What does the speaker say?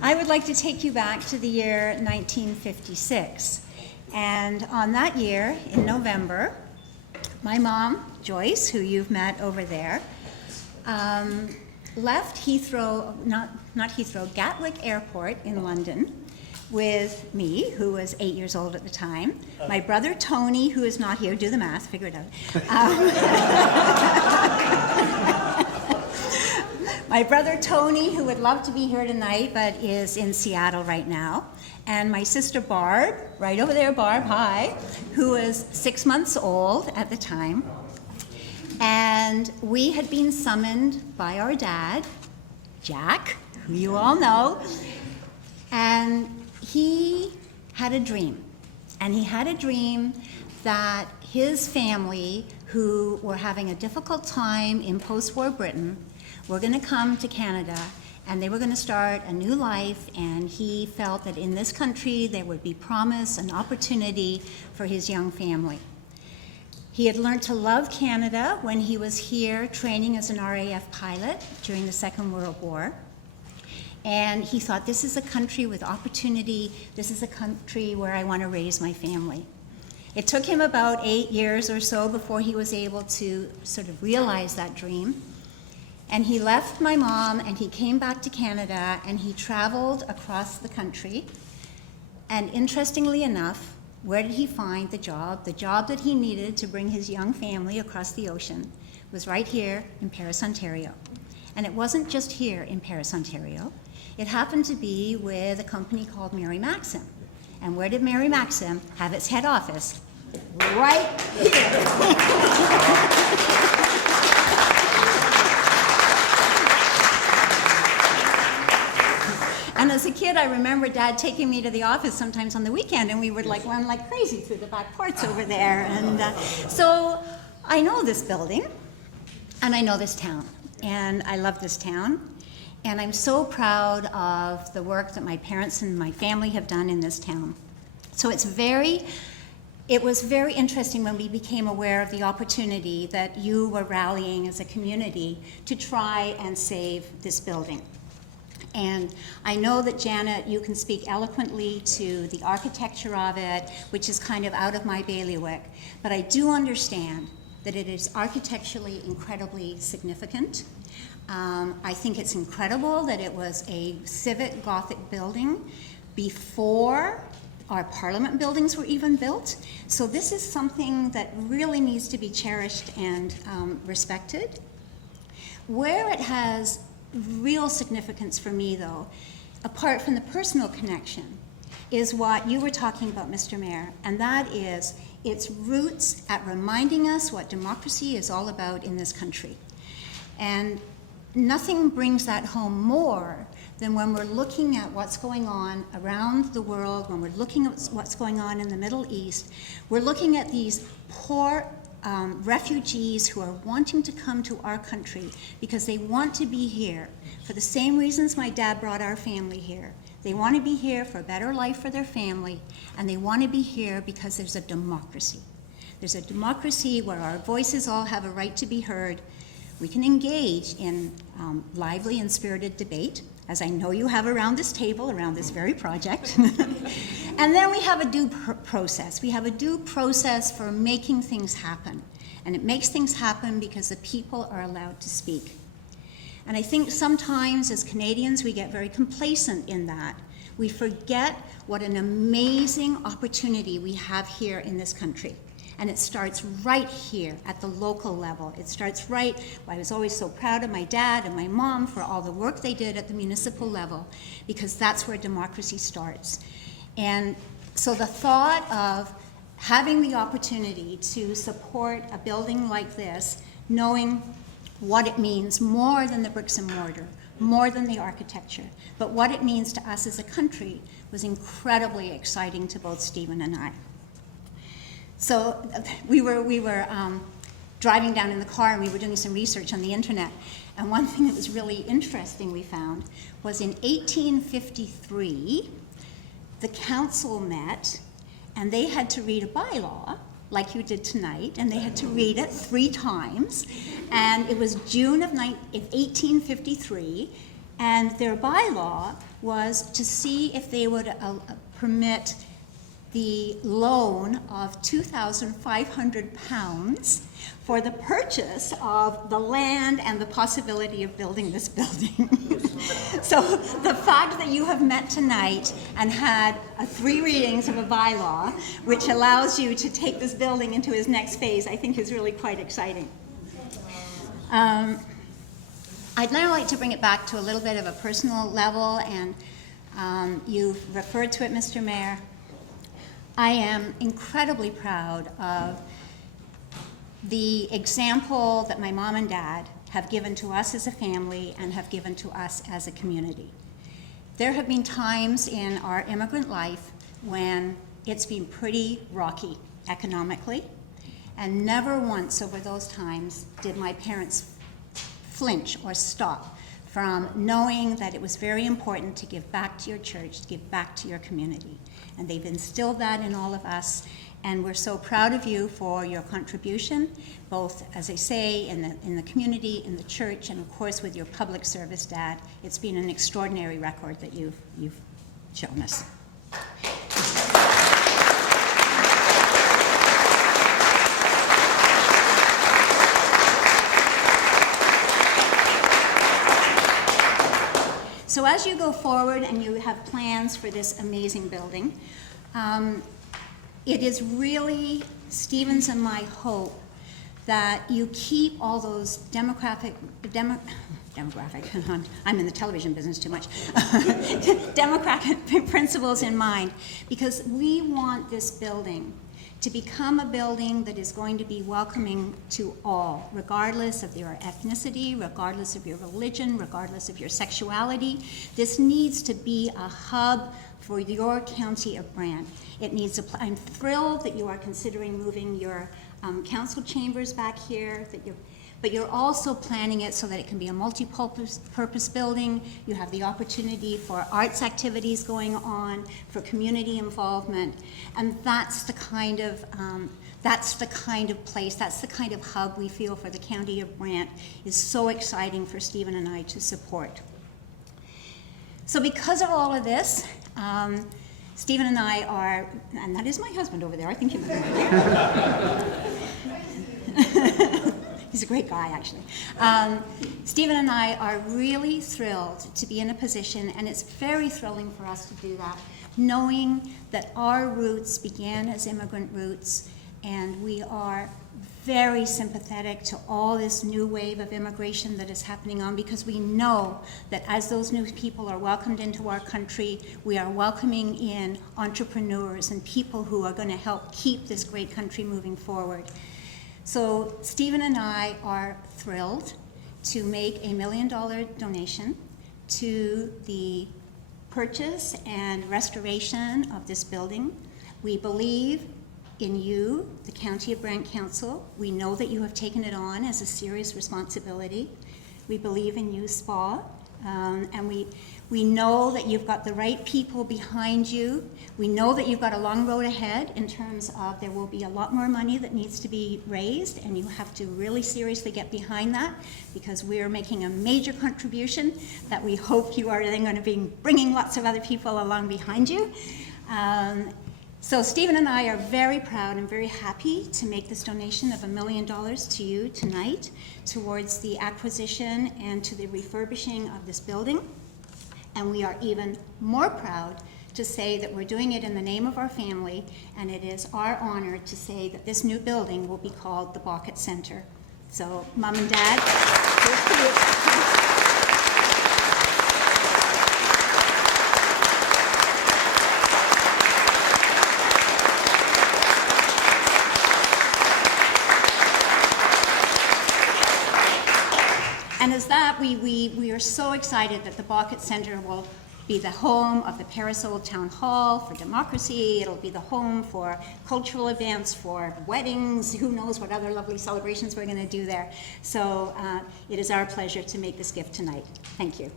I would like to take you back to the year 1956. And on that year, in November, my mom, Joyce, who you've met over there, left Gatwick Airport in London with me, who was 8 years old at the time, my brother Tony, who is not here, do the math, figure it out. My brother Tony, who would love to be here tonight, but is in Seattle right now, and my sister Barb, right over there, Barb, hi, who was 6 months old at the time. And we had been summoned by our dad, Jack, who you all know, and he had a dream. And he had a dream that his family, who were having a difficult time in post-war Britain, were going to come to Canada and they were going to start a new life, and he felt that in this country there would be promise and opportunity for his young family. He had learned to love Canada when he was here training as an RAF pilot during the Second World War. And he thought, this is a country with opportunity, this is a country where I want to raise my family. It took him about 8 years or so before he was able to sort of realize that dream. And he left my mom and he came back to Canada and he traveled across the country. And interestingly enough, where did he find the job? The job that he needed to bring his young family across the ocean was right here in Paris, Ontario. And it wasn't just here in Paris, Ontario. It happened to be with a company called Mary Maxim. And where did Mary Maxim have its head office? Right here. And as a kid, I remember Dad taking me to the office sometimes on the weekend, and we would run like crazy through the back ports over there. And so I know this building, and I know this town, and I love this town. And I'm so proud of the work that my parents and my family have done in this town. So it was very interesting when we became aware of the opportunity that you were rallying as a community to try and save this building. And I know that, Janet, you can speak eloquently to the architecture of it, which is kind of out of my bailiwick, but I do understand that it is architecturally incredibly significant. I think it's incredible that it was a civic Gothic building before our Parliament buildings were even built. So this is something that really needs to be cherished and respected. Where it has real significance for me, though, apart from the personal connection, is what you were talking about, Mr. Mayor, and that is its roots at reminding us what democracy is all about in this country. And nothing brings that home more than when we're looking at what's going on around the world, when we're looking at what's going on in the Middle East. We're looking at these poor refugees who are wanting to come to our country because they want to be here for the same reasons my dad brought our family here. They want to be here for a better life for their family, and they want to be here because there's a democracy. There's a democracy where our voices all have a right to be heard. We can engage in lively and spirited debate, as I know you have around this table, around this very project. And then we have a due process. We have a due process for making things happen. And it makes things happen because the people are allowed to speak. And I think sometimes as Canadians, we get very complacent in that. We forget what an amazing opportunity we have here in this country. And it starts right here at the local level. It starts right, I was always so proud of my dad and my mom for all the work they did at the municipal level, because that's where democracy starts. And so the thought of having the opportunity to support a building like this, knowing what it means more than the bricks and mortar, more than the architecture, but what it means to us as a country, was incredibly exciting to both Stephen and I. So we were driving down in the car and we were doing some research on the internet. And one thing that was really interesting we found was in 1853, the council met and they had to read a bylaw like you did tonight, and they had to read it 3 times. And it was June of 1853, And their bylaw was to see if they would permit the loan of £2,500 for the purchase of the land and the possibility of building this building. So the fact that you have met tonight and had 3 readings of a bylaw, which allows you to take this building into its next phase, I think is really quite exciting. I'd now like to bring it back to a little bit of a personal level, and you've referred to it, Mr. Mayor. I am incredibly proud of the example that my mom and dad have given to us as a family and have given to us as a community. There have been times in our immigrant life when it's been pretty rocky economically, and never once over those times did my parents flinch or stop from knowing that it was very important to give back to your church, to give back to your community. And they've instilled that in all of us, and we're so proud of you for your contribution, both, as I say, in the community, in the church, and of course with your public service, Dad. It's been an extraordinary record that you've shown us. So as you go forward and you have plans for this amazing building, it is really Stephen's and my hope that you keep all those demographic, I'm in the television business too much, democratic principles in mind, because we want this building to become a building that is going to be welcoming to all, regardless of your ethnicity, regardless of your religion, regardless of your sexuality. This needs to be a hub for your county of Brant. It needs I'm thrilled that you are considering moving your council chambers back here, but you're also planning it so that it can be a multi-purpose building. You have the opportunity for arts activities going on, for community involvement, and that's the kind of place, that's the kind of hub we feel for the county of Brant is so exciting for Stephen and I to support. So because of all of this, Stephen and I are, and that is my husband over there, I think you know him. He's a great guy, actually. Stephen and I are really thrilled to be in a position, and it's very thrilling for us to do that, knowing that our roots began as immigrant roots, and we are very sympathetic to all this new wave of immigration that is happening on, because we know that as those new people are welcomed into our country, we are welcoming in entrepreneurs and people who are going to help keep this great country moving forward. So Stephen and I are thrilled to make $1 million donation to the purchase and restoration of this building. We believe in you, the County of Brant Council. We know that you have taken it on as a serious responsibility. We believe in you, SPA, and we know that you've got the right people behind you. We know that you've got a long road ahead in terms of there will be a lot more money that needs to be raised, and you have to really seriously get behind that, because we're making a major contribution that we hope you are then going to be bringing lots of other people along behind you. So Stephen and I are very proud and very happy to make this donation of $1 million to you tonight towards the acquisition and to the refurbishing of this building. And we are even more proud to say that we're doing it in the name of our family, and it is our honor to say that this new building will be called the Bawcutt Center. So, Mom and Dad, here's to you. And as that, we are so excited that the Bawcutt Center will be the home of the Parasol Town Hall for democracy. It'll be the home for cultural events, for weddings, who knows what other lovely celebrations we're going to do there. So it is our pleasure to make this gift tonight. Thank you.